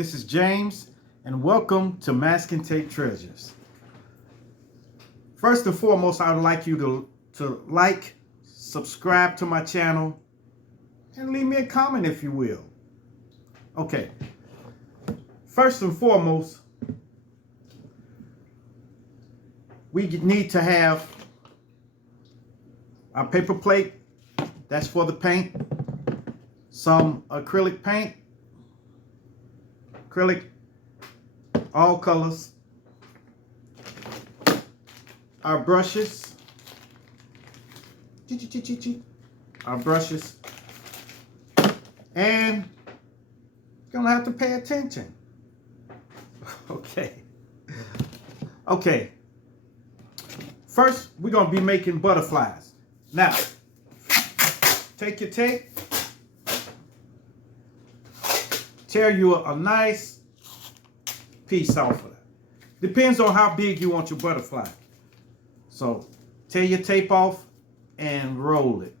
This is James, and welcome to Masking Tape Treasures. First and foremost, I would like you to like, subscribe to my channel, and leave me a comment if you will. Okay. First and foremost, we need to have our paper plate. That's for the paint. Some acrylic paint. Acrylic, all colors. Our brushes. Our brushes. And you're gonna have to pay attention. Okay. Okay. First, we're gonna be making butterflies. Now, take your tape. Tear you a nice piece off of it. Depends on how big you want your butterfly. So tear your tape off and roll it.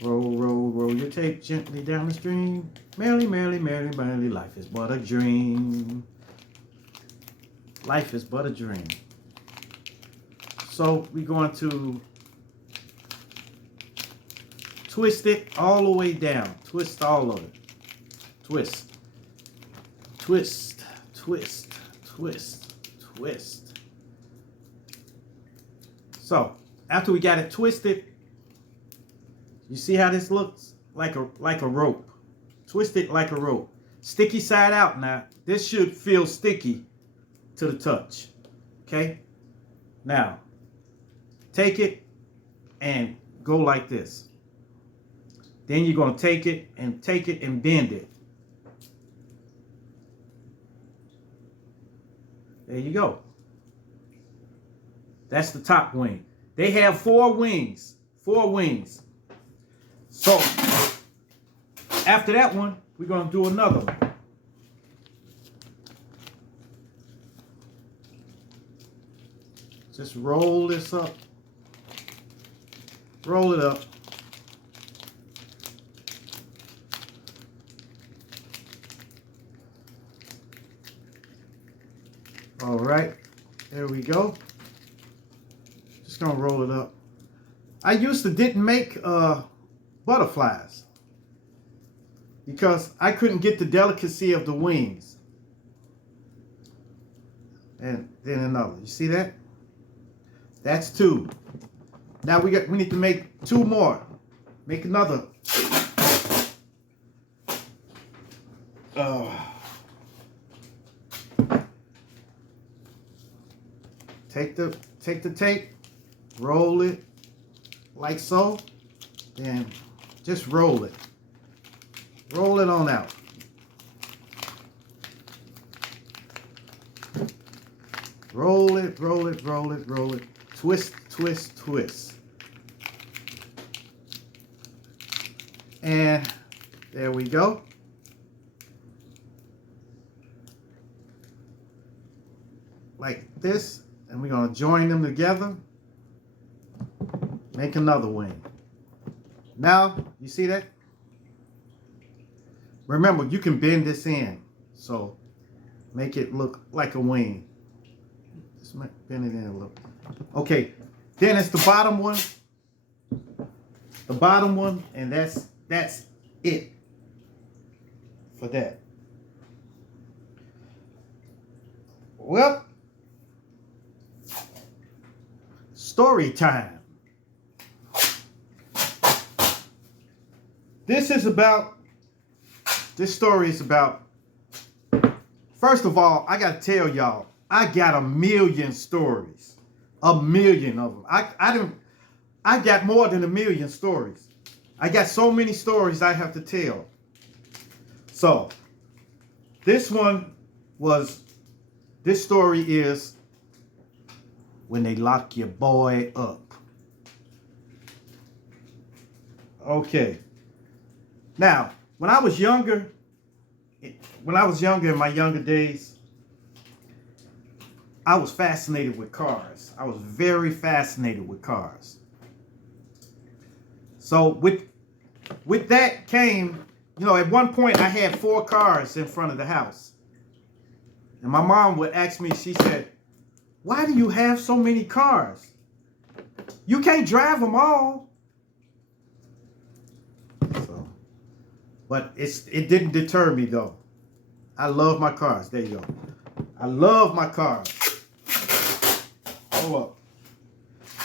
Roll your tape gently down the stream. Merrily, merrily, merrily, merrily, life is but a dream. Life is but a dream. So we're going to twist it all the way down. Twist all of it. Twist. Twist. Twist. Twist. Twist. So, after we got it twisted, you see how this looks? Like a rope. Twist it like a rope. Sticky side out now. This should feel sticky to the touch. Okay? Now, take it and go like this. Then you're going to take it and bend it. There you go. That's the top wing. They have 4 wings. 4 wings. So, after that one, we're going to do another one. Just roll this up. Roll it up. All right, there we go. Just gonna roll it up. I used to didn't make butterflies because I couldn't get the delicacy of the wings. And then another. You see that? That's 2. Now we need to make 2 more. Make another. Take the tape, roll it like so, and just roll it. Roll it on out. Roll it, roll it, roll it, roll it. Twist, twist, twist. And there we go. Like this. And we're going to join them together. Make another wing. Now, you see that? Remember, you can bend this in. So, make it look like a wing. Just bend it in a little. Okay. Then it's the bottom one. The bottom one. And that's it. For that. Well. Story time. This story is about, first of all, I got to tell y'all, I got 1,000,000 stories. 1,000,000 of them. I got more than 1,000,000 stories. I got so many stories I have to tell. So, this story is when they lock your boy up. Okay. Now, when I was younger in my younger days, I was fascinated with cars. I was very fascinated with cars. So with that came you know, at one point I had 4 cars in front of the house. And my mom would ask me, she said, why do you have so many cars? You can't drive them all. So, but it didn't deter me though. I love my cars. There you go. I love my cars. Hold up.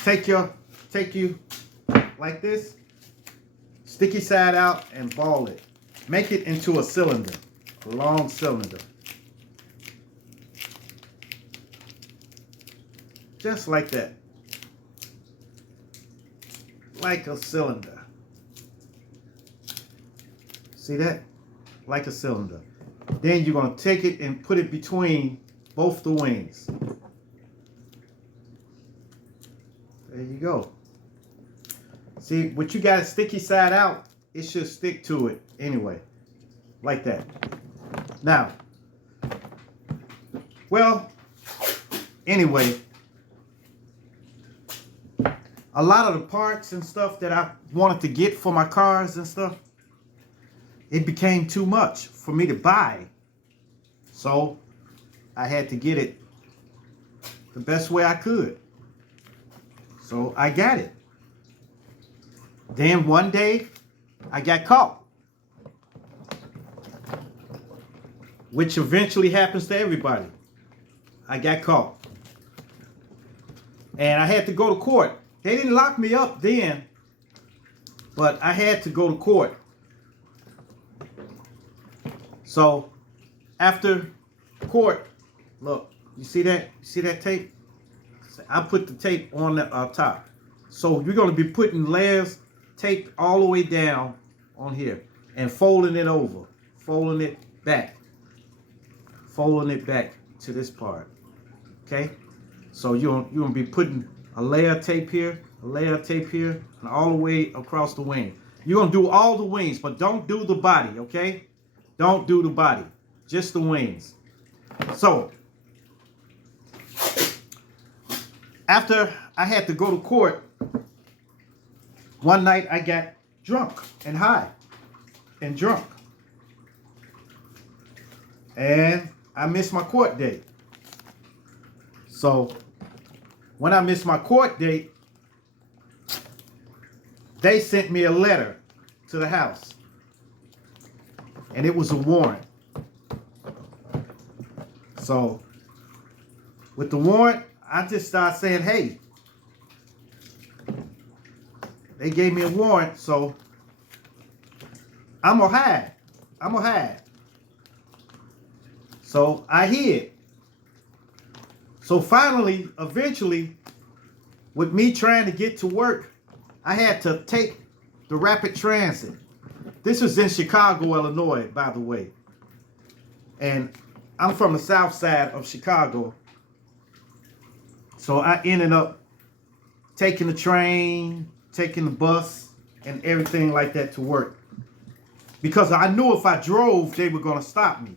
Take you like this, sticky side out and ball it. Make it into a cylinder, a long cylinder. Just like that. Like a cylinder. See that? Like a cylinder. Then you're going to take it and put it between both the wings. There you go. See, what you got it sticky side out, it should stick to it anyway. Like that. Now, well, anyway, a lot of the parts and stuff that I wanted to get for my cars and stuff, it became too much for me to buy. So I had to get it the best way I could. So I got it. Then one day I got caught, which eventually happens to everybody. I got caught. And I had to go to court. They didn't lock me up then, but I had to go to court. So after court, look, you see that? You see that tape? I put the tape on the top. So you're going to be putting layers taped all the way down on here and folding it over, folding it back to this part. Okay? So you're going to be putting a layer of tape here, a layer of tape here, and all the way across the wing. You're going to do all the wings, but don't do the body, okay? Don't do the body, just the wings. So, after I had to go to court, one night I got drunk and high and drunk. And I missed my court date. So, when I missed my court date, they sent me a letter to the house. And it was a warrant. So, with the warrant, I just started saying, hey, they gave me a warrant, so I'm going to hide. I'm going to hide. So, I hid. So, finally, eventually, with me trying to get to work, I had to take the rapid transit. This was in Chicago, Illinois, by the way. And I'm from the south side of Chicago. So I ended up taking the train, taking the bus, and everything like that to work. Because I knew if I drove, they were going to stop me.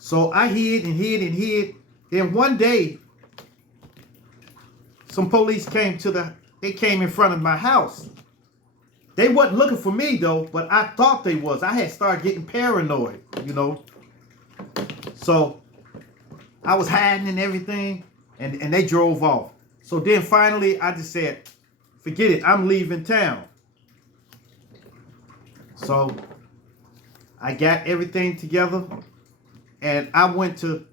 So I hid and hid and hid. Then one day, some police came in front of my house. They wasn't looking for me though, but I thought they was. I had started getting paranoid, you know. So I was hiding and everything, and they drove off. So then finally I just said, forget it, I'm leaving town. So I got everything together and I went to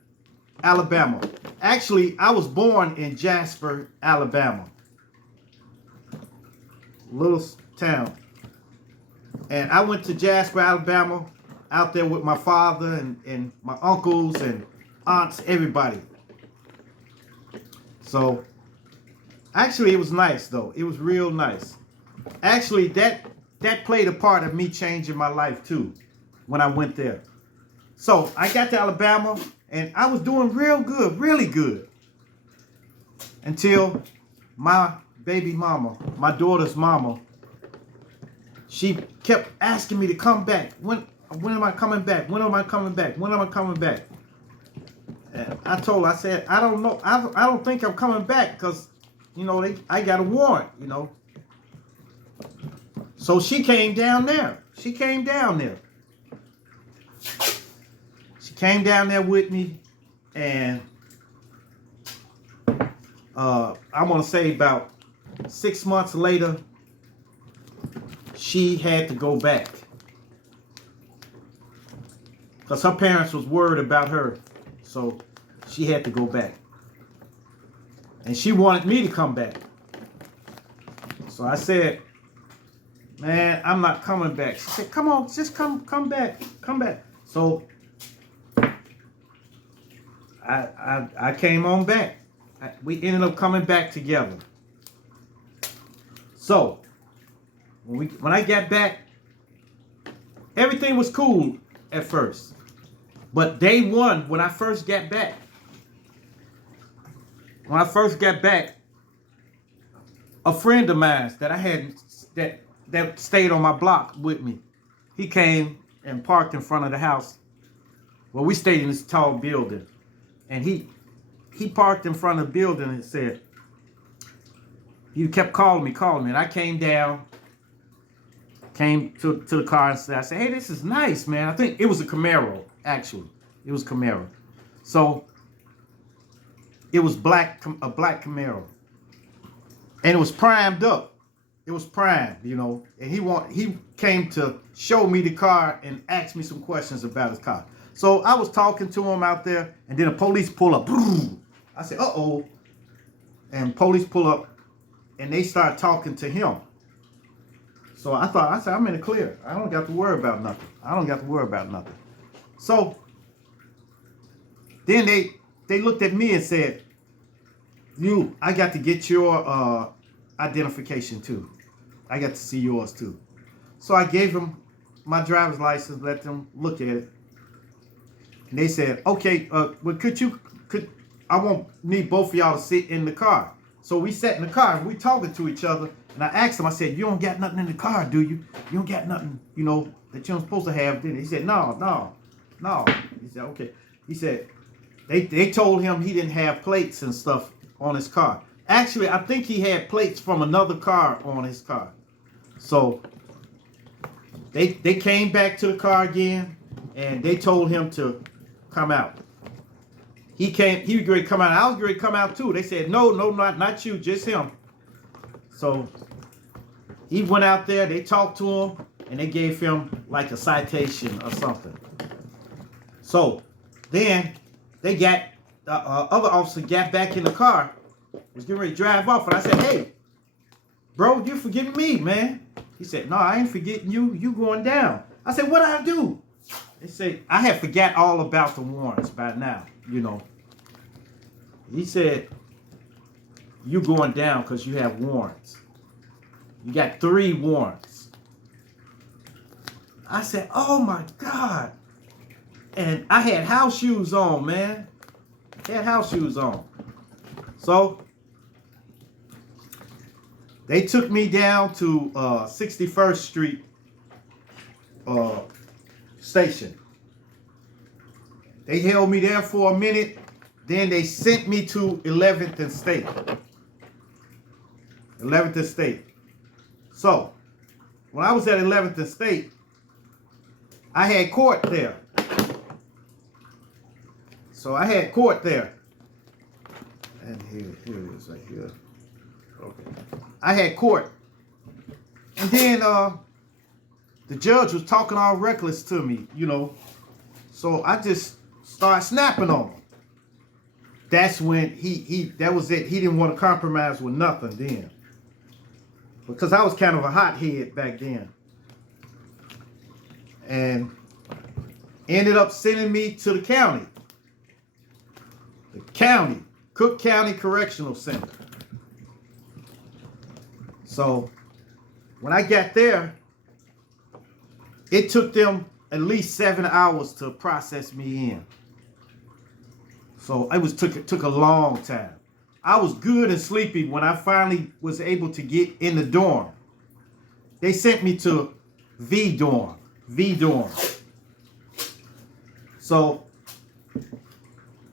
Alabama. Actually, I was born in Jasper, Alabama. Little town. And I went to Jasper, Alabama, out there with my father and my uncles and aunts, everybody. So, actually, it was nice, though. It was real nice. Actually, that played a part of me changing my life, too, when I went there. So, I got to Alabama, and I was doing real good, really good. Until my baby mama, my daughter's mama, she kept asking me to come back. When am I coming back? When am I coming back? When am I coming back? And I told her, I said, I don't know. I don't think I'm coming back because, you know, I got a warrant, you know. So she came down there. She came down there. She came down there with me, and I want to say about 6 months later, she had to go back because her parents was worried about her, so she had to go back, and she wanted me to come back. So I said, man, I'm not coming back. She said, come on, just come back, come back. So I came on back. We ended up coming back together. So when I got back, everything was cool at first. But day one, when I first got back, a friend of mine that I had that stayed on my block with me, he came and parked in front of the house. Well, we stayed in this tall building, and he parked in front of the building and said, he kept calling me, and I came down, came to the car and said, I said, hey, this is nice, man. I think it was a Camaro, actually. It was a Camaro. So it was a black Camaro. And it was primed up. It was primed, you know. And he came to show me the car and ask me some questions about his car. So I was talking to him out there, and then the police pull up. I said, uh-oh. And police pull up, and they start talking to him. So I said, I'm in the clear. I don't got to worry about nothing. So then they looked at me and said, I got to get your identification too. I got to see yours too. So I gave them my driver's license, let them look at it. And they said, okay, well, I won't need both of y'all to sit in the car. So we sat in the car and we talking to each other. And I asked him, I said, you don't got nothing in the car, do you? You don't got nothing, that you're supposed to have, did it? He said, no. He said, okay. He said, they told him he didn't have plates and stuff on his car. Actually, I think he had plates from another car on his car. So they came back to the car again, and they told him to come out. He was ready to come out. I was ready to come out too. They said, no, not you, just him. So he went out there, they talked to him, and they gave him like a citation or something. So then they got, other officer got back in the car, was getting ready to drive off, and I said, hey, bro, you forgiving me, man? He said, no, I ain't forgetting you. You going down. I said, what I do? They said, I had forgot all about the warrants by now, He said, you going down because you have warrants. You got 3 warrants. I said, oh my God. And I had house shoes on, man. So they took me down to 61st Street station. They held me there for a minute. Then they sent me to 11th and State. 11th and State. So when I was at 11th and State, I had court there. And here it is right here. Okay. I had court. And then the judge was talking all reckless to me, So I just started snapping on him. That's when that was it. He didn't want to compromise with nothing then. Because I was kind of a hothead back then. And ended up sending me to the county. Cook County Correctional Center. So when I got there, it took them at least 7 hours to process me in. So it took a long time. I was good and sleepy when I finally was able to get in the dorm. They sent me to V dorm. So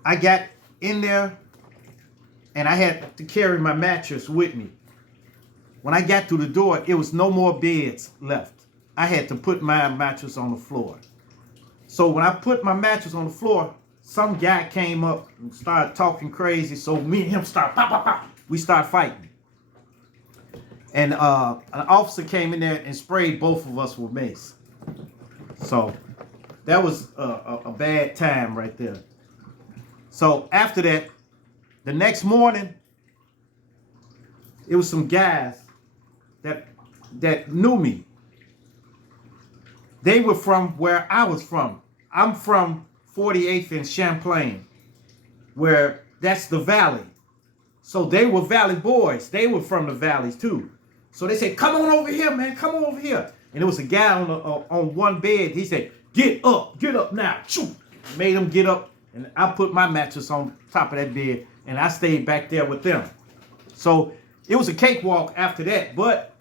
I got in there and I had to carry my mattress with me. when I got through the door, it was no more beds left. I had to put my mattress on the floor. So when I put my mattress on the floor, some guy came up and started talking crazy. So me and him started pop, pop, pop. We started fighting. And an officer came in there and sprayed both of us with mace. So that was a bad time right there. So after that, the next morning, it was some guys that knew me. They were from where I was from. I'm from 48th and Champlain, where that's the valley. So they were valley boys. They were from the valleys too. So they said, come on over here, man. Come on over here. And there was a guy on one bed. He said, get up now. Choo. Made him get up. And I put my mattress on top of that bed. And I stayed back there with them. So it was a cakewalk after that. But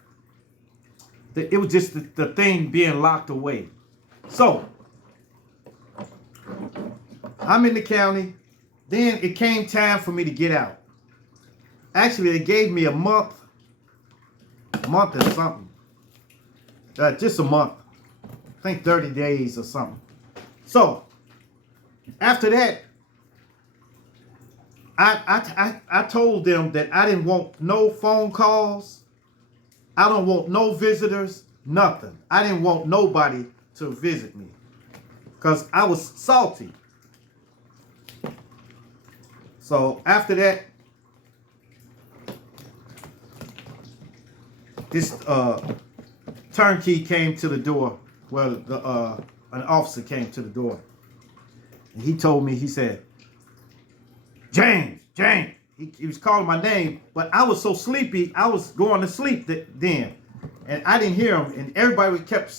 it was just the thing being locked away. So I'm in the county. Then it came time for me to get out. Actually, they gave me a month or something. Just a month. I think 30 days or something. So after that, I told them that I didn't want no phone calls. I don't want no visitors, nothing. I didn't want nobody to visit me because I was salty. So after that, this turnkey came to the door. Well, an officer came to the door. And he told me, he said, James. He was calling my name, but I was so sleepy, I was going to sleep then. And I didn't hear him, and everybody kept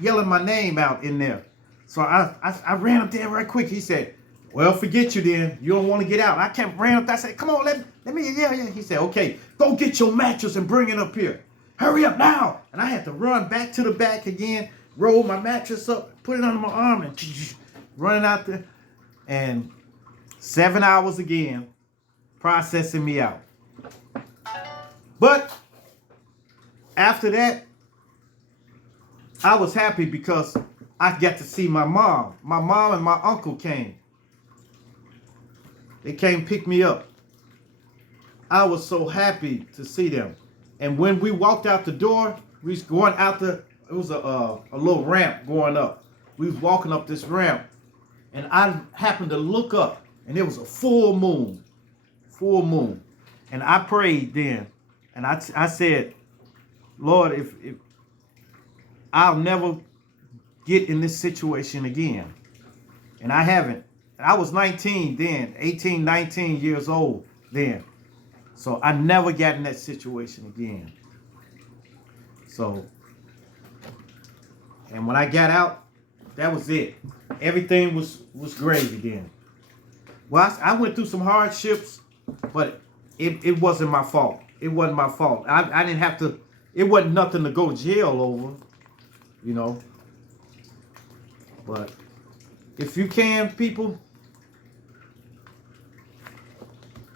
yelling my name out in there. So I ran up there right quick. He said, well, forget you then. You don't want to get out. I ran up there. I said, come on, let me, yeah. He said, okay, go get your mattress and bring it up here. Hurry up now. And I had to run back to the back again, roll my mattress up, put it under my arm, and running out there. And 7 hours again, processing me out. But after that, I was happy because I got to see my mom. My mom and my uncle came. They came pick me up. I was so happy to see them. And when we walked out the door, we was going out it was a little ramp going up. We was walking up this ramp, and I happened to look up, and it was a full moon. And I prayed then, and I said, Lord, if I'll never get in this situation again. And I haven't. I was 19 then, 18, 19 years old then. So I never got in that situation again. So, and when I got out, that was it. Everything was gravy then. Well, I went through some hardships, but it wasn't my fault. It wasn't my fault. I didn't have to, it wasn't nothing to go to jail over, you know. But if you can, people,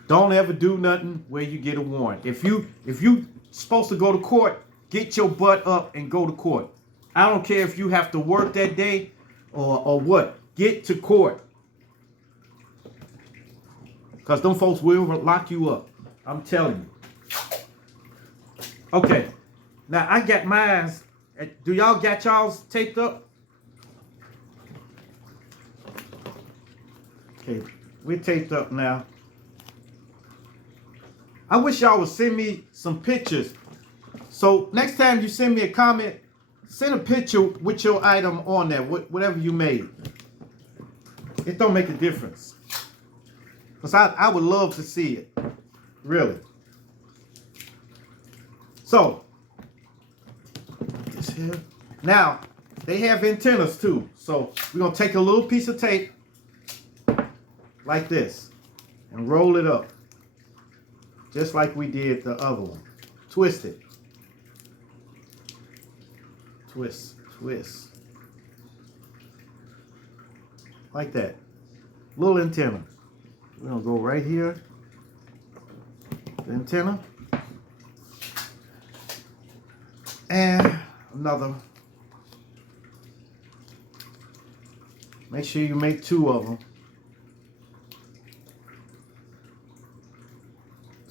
don't ever do nothing where you get a warrant. If you supposed to go to court, get your butt up and go to court. I don't care if you have to work that day or what. Get to court. Because them folks will lock you up. I'm telling you. Okay. Now, I got mine. Do y'all got y'all's taped up? Okay. We're taped up now. I wish y'all would send me some pictures. So next time you send me a comment, send a picture with your item on there, whatever you made. It don't make a difference. Because I would love to see it. Really. So, this here. Now, they have antennas too. So, we're going to take a little piece of tape like this and roll it up. Just like we did the other one. Twist it. Twist. Like that. Little antenna. We're going to go right here. The antenna. And another. Make sure you make 2 of them.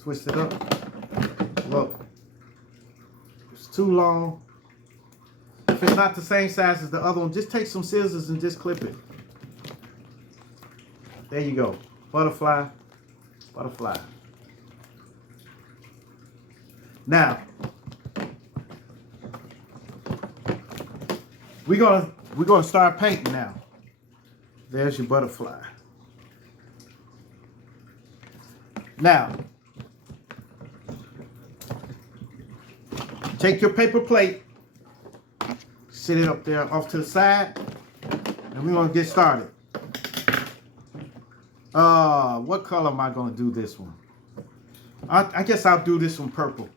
Twist it up. Look, it's too long. If it's not the same size as the other one, just take some scissors and just clip it. There you go. Butterfly, butterfly. Now, we're gonna start painting now. There's your butterfly. Now, take your paper plate, sit it up there off to the side, and we're gonna get started. What color am I gonna do this one? I guess I'll do this one purple.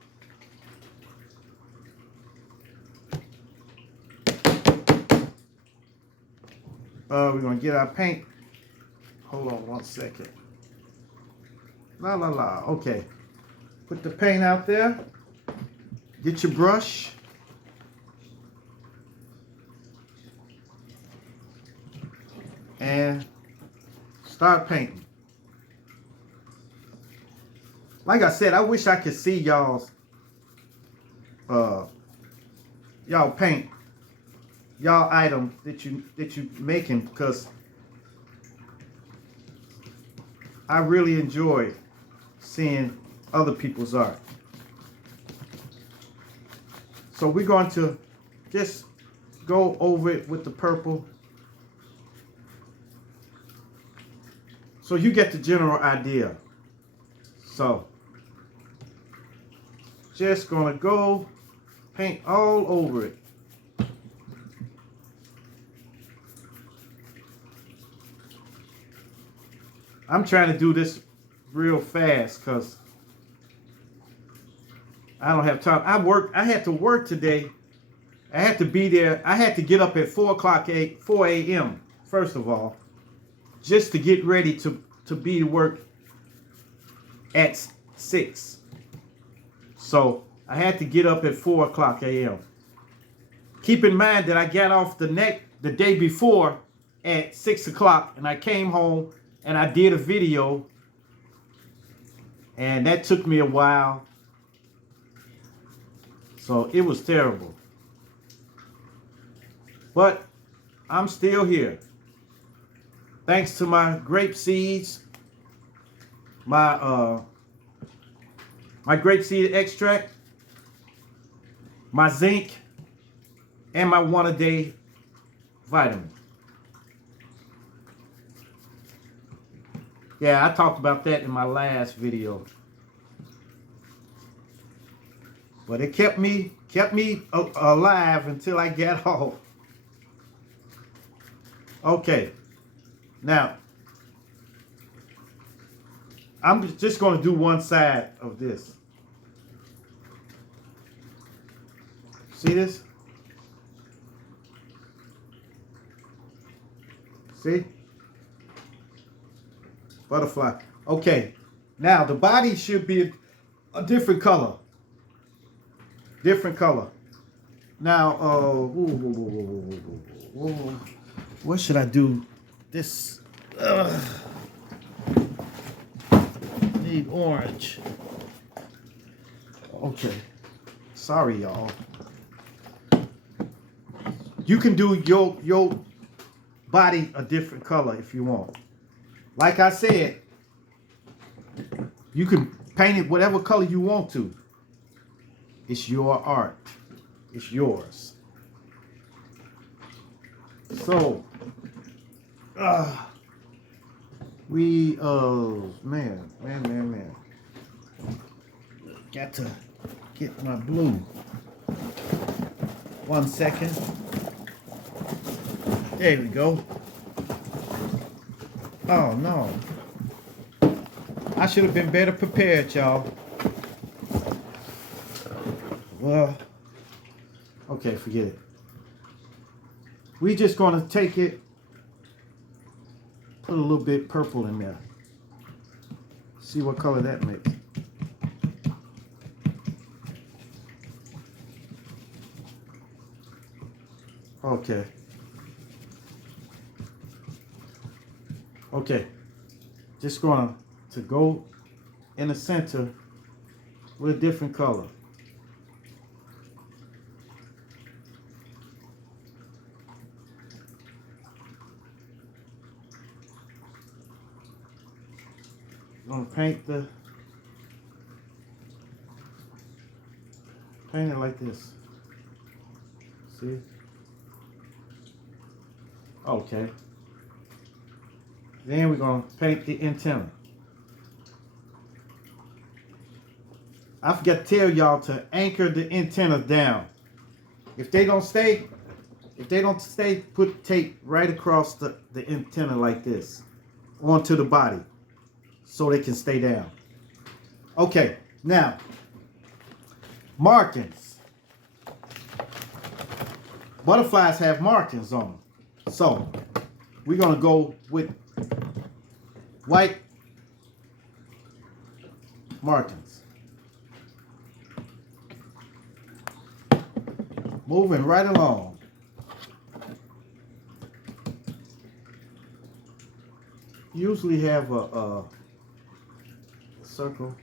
We're gonna get our paint. Hold on 1 second. La la la. Okay. Put the paint out there. Get your brush. And start painting. Like I said, I wish I could see y'all paint y'all items that you making, because I really enjoy seeing other people's art. So we're going to just go over it with the purple, so you get the general idea. So just gonna go paint all over it. I'm trying to do this real fast because I don't have time. I had to work today. I had to be there. I had to get up at 4 a.m. first of all, just to get ready to be to work at 6. So I had to get up at 4 a.m. Keep in mind that I got off the day before at 6 o'clock, and I came home and I did a video, and that took me a while. So it was terrible. But I'm still here. Thanks to my grape seeds, my grape seed extract, my zinc, and my 1-a-day vitamin. Yeah, I talked about that in my last video. But it kept me alive until I got off. Okay. Now, I'm just going to do one side of this. See this? See? Butterfly. Okay. Now, the body should be a different color. Different color. Now, what should I do? This need orange. Okay. Sorry, y'all. You can do your body a different color if you want. Like I said, you can paint it whatever color you want to. It's your art. It's yours. So, man. Got to get my blue. 1 second. There we go. Oh, no. I should have been better prepared, y'all. Well, okay, forget it. We just going to take it, put a little bit purple in there. See what color that makes. Okay. Okay. Just going to go in the center with a different color. I'm gonna paint it like this. See? Okay. Then we're gonna paint the antenna. I forgot to tell y'all to anchor the antenna down. If they don't stay, put tape right across the antenna like this onto the body so they can stay down. Okay, now markings. Butterflies have markings on them. So we're gonna go with white markings. Moving right along. Usually have a circle.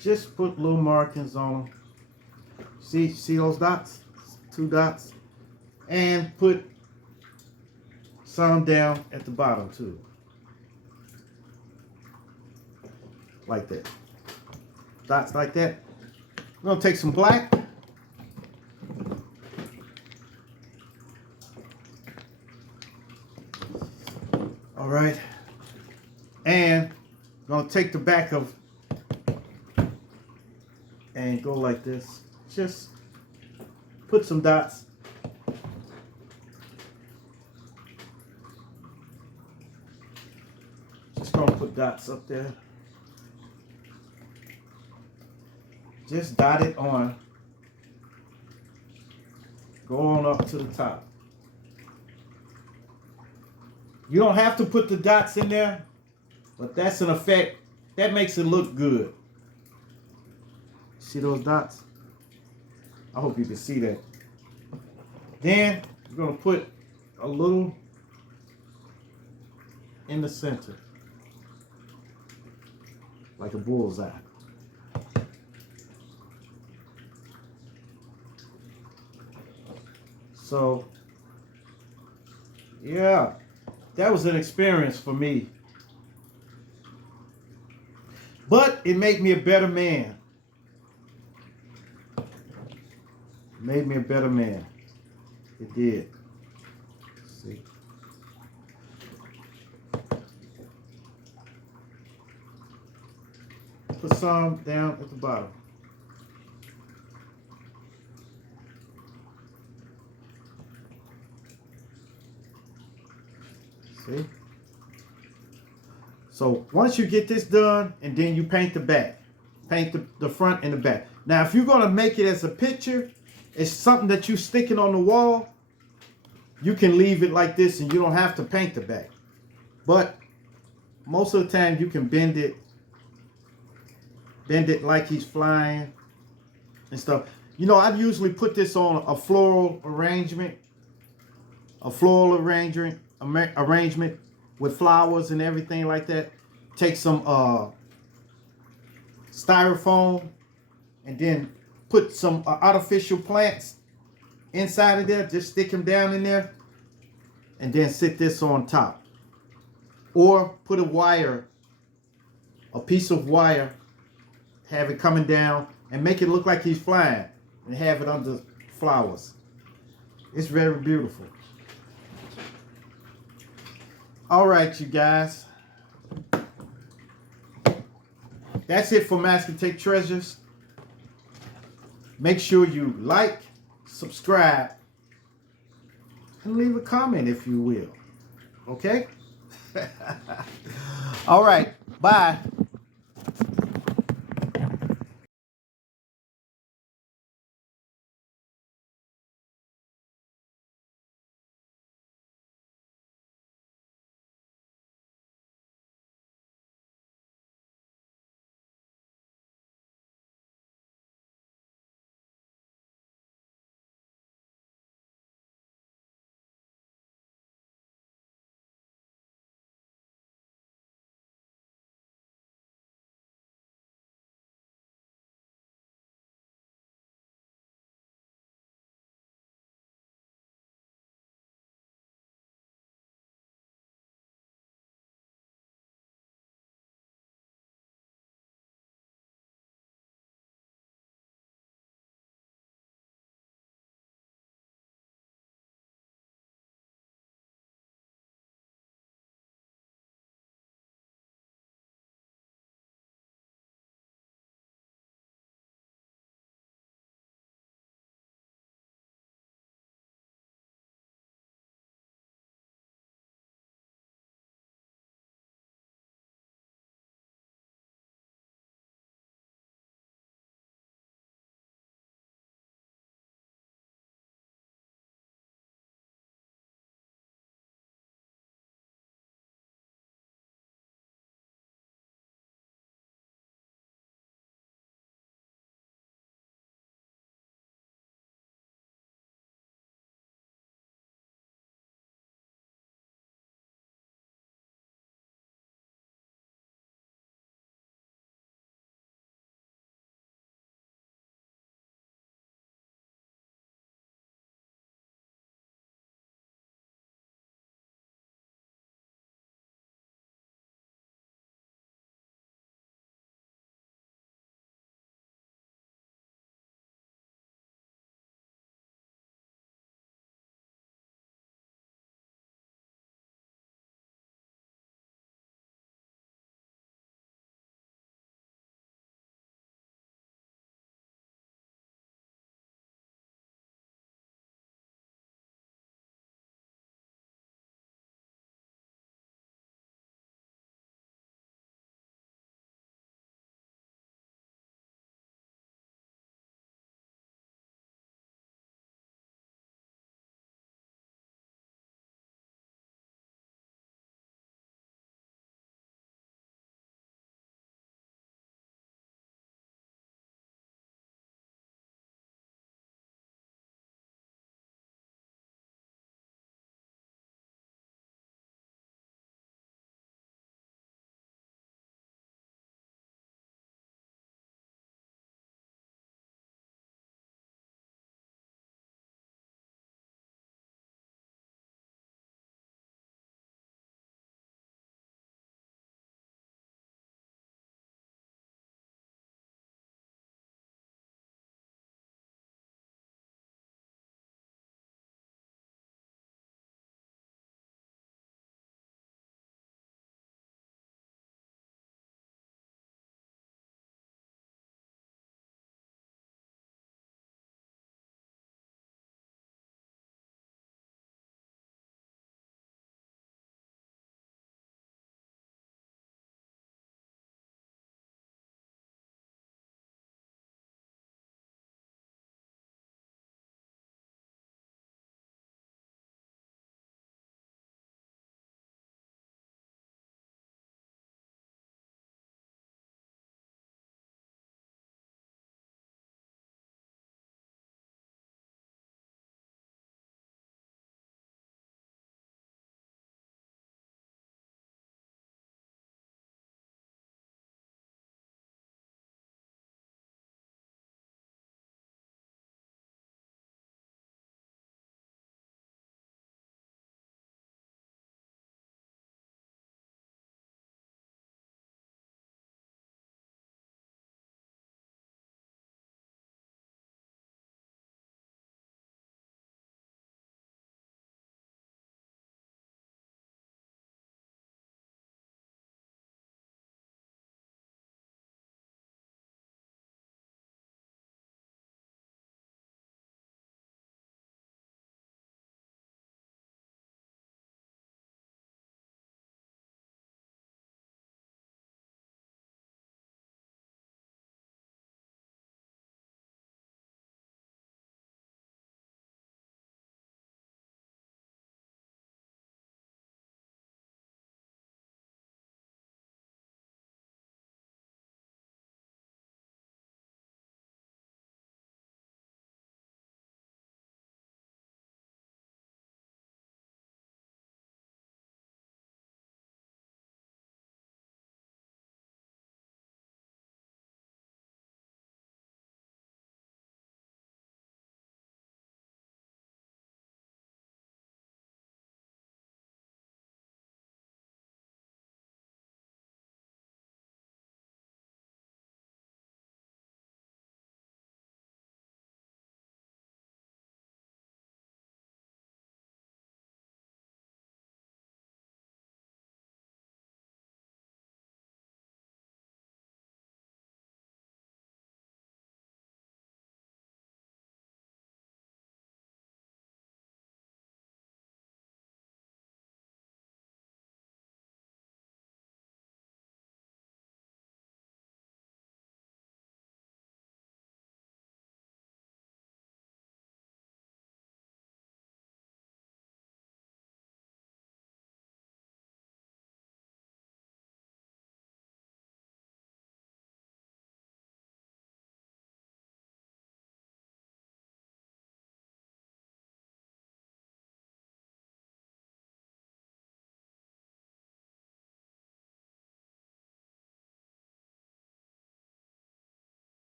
Just put little markings on them. See those dots? 2 dots. And put some down at the bottom too. Like that. Dots like that. We're gonna take some black. All right. And I'm gonna take the back of and go like this. Just put some dots. Just gonna put dots up there. Just dot it on. Go on up to the top. You don't have to put the dots in there, but that's an effect. That makes it look good. See those dots? I hope you can see that. Then we're going to put a little in the center, like a bullseye. So, yeah, that was an experience for me. But it made me a better man. It made me a better man. It did. See? Put some down at the bottom. See? So once you get this done, and then you paint the back. Paint the front and the back. Now, if you're going to make it as a picture, it's something that you're sticking on the wall, you can leave it like this and you don't have to paint the back. But most of the time you can bend it like he's flying and stuff. You know, I usually put this on a floral arrangement. Arrangement with flowers and everything like that. Take some styrofoam and then put some artificial plants inside of there. Just stick them down in there and then sit this on top. Or put a piece of wire, have it coming down and make it look like he's flying and have it under flowers. It's very beautiful. All right, you guys. That's it for Masking Tape Treasures. Make sure you like, subscribe, and leave a comment if you will. Okay? All right. Bye.